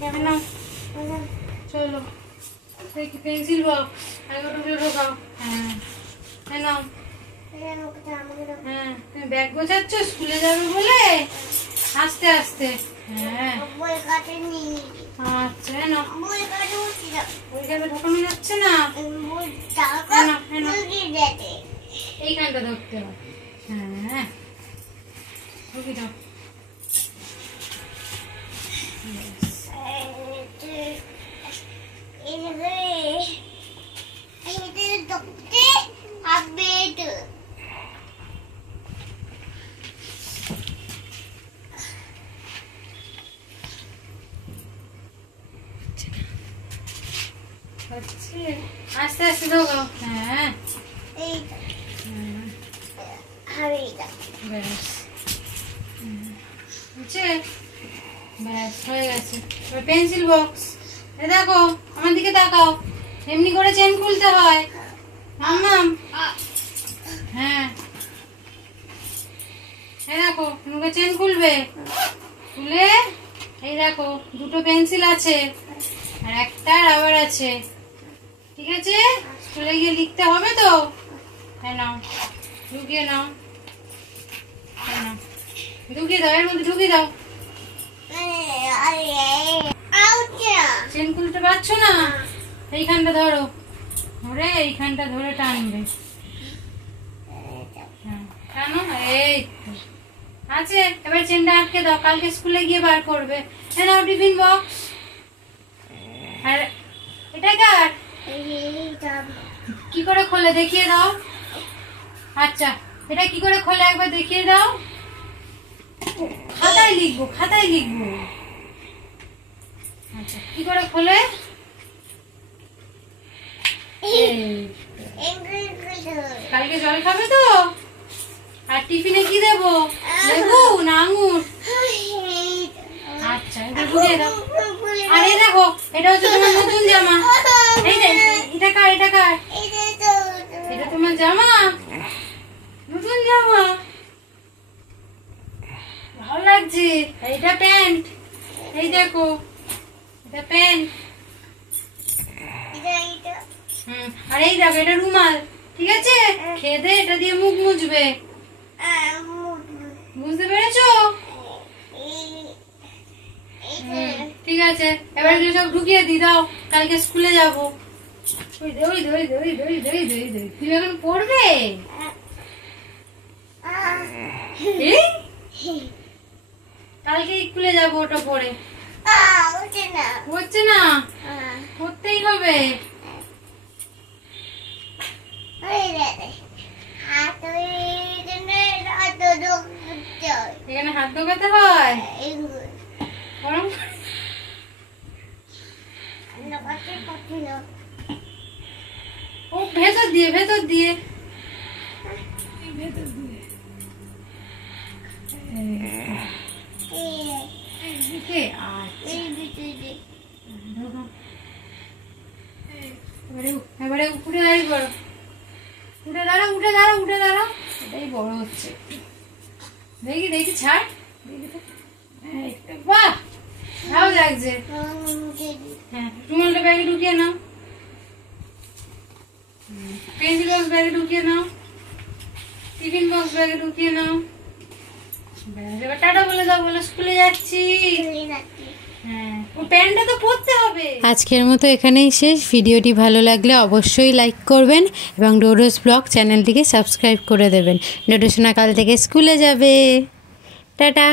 নাও চলো দেখি pencil box এগারোটা ঢোকাও। হ্যাঁ নাও। হ্যাঁ তুমি ব্যাগ গোছাচ্ছ স্কুলে যাবে বলে? আস্তে আস্তে। হ্যাঁ আচ্ছা নাও। বই খাতা ঢোকানো যাচ্ছে না, এইখানটা ধরতে হবে। হ্যাঁ ঢুকি দাও। আস্তে আস্তে ঢোকাও। হ্যাঁ ব্যাস ব্যাস হয়ে গেছে। পেন্সিল বক্স দেখো, আমার দিকে তাকাও, এমনি করে চেন খুলতে হয়। মাম্মাম হ্যাঁ দেখো তোমাকে চেন খুলবে, খুলে এই দেখো দুটো পেন্সিল আছে আর একটা রাবার আছে, ঠিক আছে? স্কুলে গিয়ে লিখতে হবে তো। হ্যাঁ নাও ঢুকিয়ে নাও। হ্যাঁ নাও ঢুকিয়ে দাও, এর মধ্যে ঢুকিয়ে দাও। চেন খুলতে পারছো না? এইখানটা ধরো, ধরে এইখানটা ধরে টানবে। হ্যাঁ টানো, এই তো আছে। এবার চেনটা আটকে দাও, কালকে স্কুলে গিয়ে বার করবে। হ্যাঁ নাও টিফিন বক্স। আর এটা কার? কি করে খোলে দেখিয়ে দাও। আচ্ছা এটা কি করে খোলে একবার দেখিয়ে দাও। খাতায় লিখবো, খাতায় লিখবো। আচ্ছা কি করে খোলে? কালকে জল খাবে তো? আর টিফিনে কি দেবো? লেবু না আঙুর? আচ্ছা এটা বুঝিয়ে দাও। আর এই দেখো এটা হচ্ছে তোমার নতুন জামা। এই যে এটা কার? এটা কার? এটা তোমার জামা, নতুন জামা, ভালো লাগছে। এইটা প্যান্ট, এই দেখো এটা প্যান্ট। আর এই দেখো এটা রুমাল, ঠিক আছে? খেয়ে দে, এটা দিয়ে মুখ মুছবে। বুঝতে পেরেছো? ঠিক আছে এবার সব ঢুকিয়ে দি দাও, কালকে স্কুলে যাবো। তুমি এখন পড়বে? কালকে স্কুলে যাবো ওটা পড়ে। হচ্ছে না, করতেই হবে। এখানে হাত ঢোকাতে হয়। ও ভেতর দিয়ে, ভেতর দিয়ে, ভেতর দিয়ে। এবারে উঠে দাঁড়িয়ে পড়ো, উঠে দাঁড়াও, উঠে দাঁড়াও, উঠে দাঁড়াও। এটাই বড় হচ্ছে। দেখি দেখি ছাড়, বাহ ভালো লাগছে। হ্যাঁ রুমালটা ব্যাগে ঢুকিয়ে নাও, পেন্সিল বক্স ব্যাগে ঢুকিয়ে নাও, টিফিন বক্স ব্যাগে ঢুকিয়ে নাও। এবার টাটা বলে দাও, বলে স্কুলে যাচ্ছি। আজকের মতো এখানেই শেষ। ভিডিওটি ভালো লাগলে অবশ্যই লাইক করবেন এবং ডোডোস ব্লগ চ্যানেলটিকে সাবস্ক্রাইব করে দেবেন। ডোডো সোনা কাল থেকে স্কুলে যাবে। টাটা।